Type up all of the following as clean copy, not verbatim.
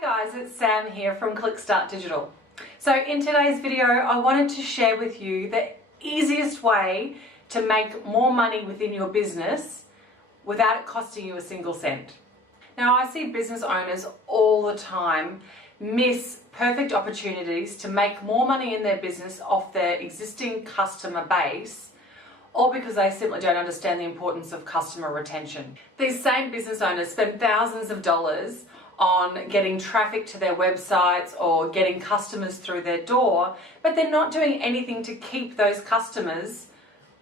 Guys, it's Sam here from Clickstart Digital. So in today's video, I wanted to share with you the easiest way to make more money within your business without it costing you a single cent. Now, I see business owners all the time miss perfect opportunities to make more money in their business off their existing customer base, or because they simply don't understand the importance of customer retention. These same business owners spend thousands of dollars on getting traffic to their websites or getting customers through their door, but they're not doing anything to keep those customers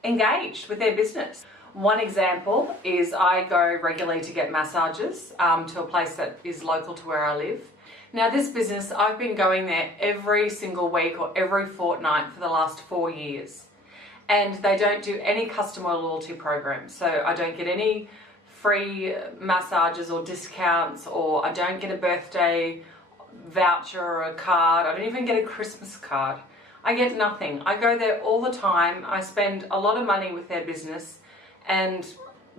engaged with their business. One example is I go regularly to get massages to a place that is local to where I live. Now, this business, I've been going there every single week or every fortnight for the last 4 years. And they don't do any customer loyalty programs. So I don't get any free massages or discounts, or I don't get a birthday voucher or a card. I don't even get a Christmas card. I get nothing. I go there all the time. I spend a lot of money with their business, and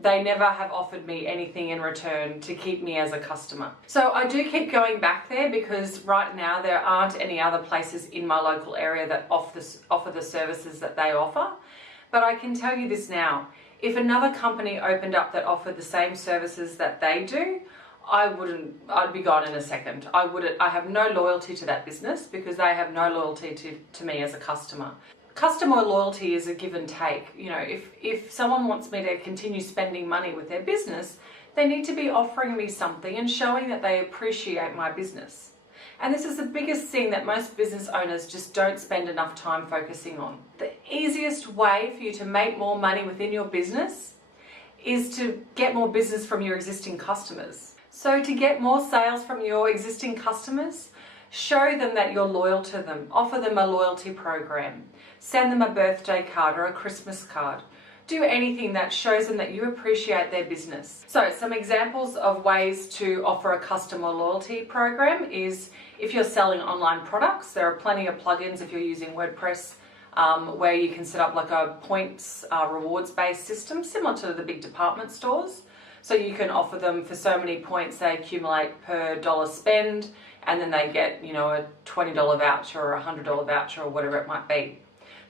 they never have offered me anything in return to keep me as a customer. So I do keep going back there because right now there aren't any other places in my local area that offer the services that they offer. But I can tell you this now, if another company opened up that offered the same services that they do, I'd be gone in a second. I have no loyalty to that business because they have no loyalty to me as a customer. Customer loyalty is a give and take. You know, if someone wants me to continue spending money with their business, they need to be offering me something and showing that they appreciate my business. And this is the biggest thing that most business owners just don't spend enough time focusing on. The easiest way for you to make more money within your business is to get more business from your existing customers. So to get more sales from your existing customers, show them that you're loyal to them. Offer them a loyalty program. Send them a birthday card or a Christmas card. Do anything that shows them that you appreciate their business. So some examples of ways to offer a customer loyalty program is if you're selling online products, there are plenty of plugins if you're using WordPress where you can set up like a points rewards-based system similar to the big department stores. So you can offer them for so many points they accumulate per dollar spend, and then they get, you know, a $20 voucher or a $100 voucher or whatever it might be.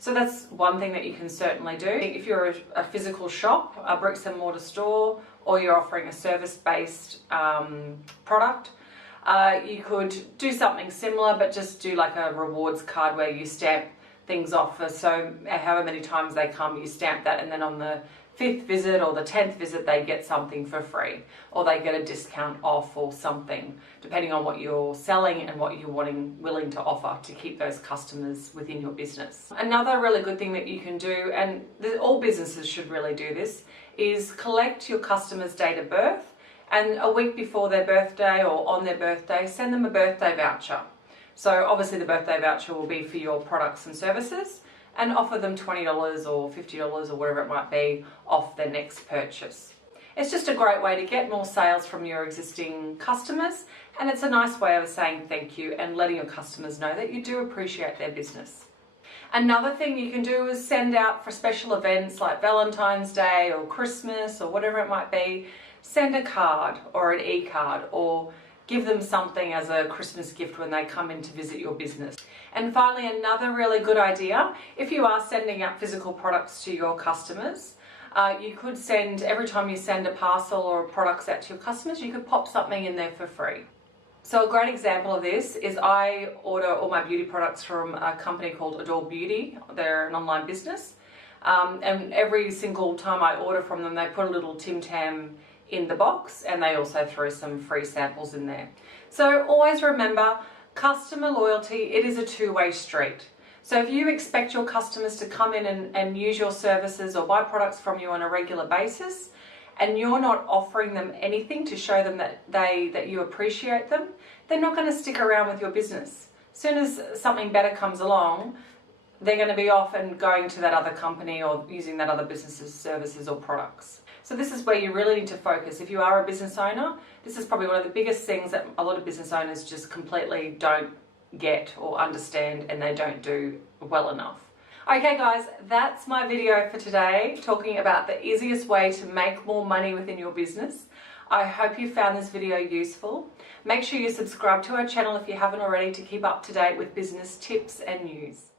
So that's one thing that you can certainly do. If you're a physical shop, a bricks and mortar store, or you're offering a service-based product, you could do something similar, but just do like a rewards card where you stamp things off for however many times they come, you stamp that, and then on the 5th visit or the 10th visit they get something for free, or they get a discount off or something, depending on what you're selling and what you're willing to offer to keep those customers within your business. Another really good thing that you can do, and all businesses should really do this, is collect your customers' date of birth, and a week before their birthday or on their birthday, send them a birthday voucher. So obviously the birthday voucher will be for your products and services, and offer them $20 or $50 or whatever it might be off their next purchase. It's just a great way to get more sales from your existing customers, and it's a nice way of saying thank you and letting your customers know that you do appreciate their business. Another thing you can do is send out for special events like Valentine's Day or Christmas or whatever it might be, send a card or an e-card, or give them something as a Christmas gift when they come in to visit your business. And finally, another really good idea, if you are sending out physical products to your customers, you could send, every time you send a parcel or products out to your customers, you could pop something in there for free. So a great example of this is I order all my beauty products from a company called Adore Beauty. They're an online business. And every single time I order from them, they put a little Tim Tam in the box, and they also throw some free samples in there. So always remember, customer loyalty, it is a two-way street. So if you expect your customers to come in and use your services or buy products from you on a regular basis, and you're not offering them anything to show them that you appreciate them, they're not going to stick around with your business. As soon as something better comes along, they're going to be off and going to that other company or using that other business's services or products. So this is where you really need to focus. If you are a business owner, this is probably one of the biggest things that a lot of business owners just completely don't get or understand, and they don't do well enough. Okay guys, that's my video for today, talking about the easiest way to make more money within your business. I hope you found this video useful. Make sure you subscribe to our channel if you haven't already to keep up to date with business tips and news.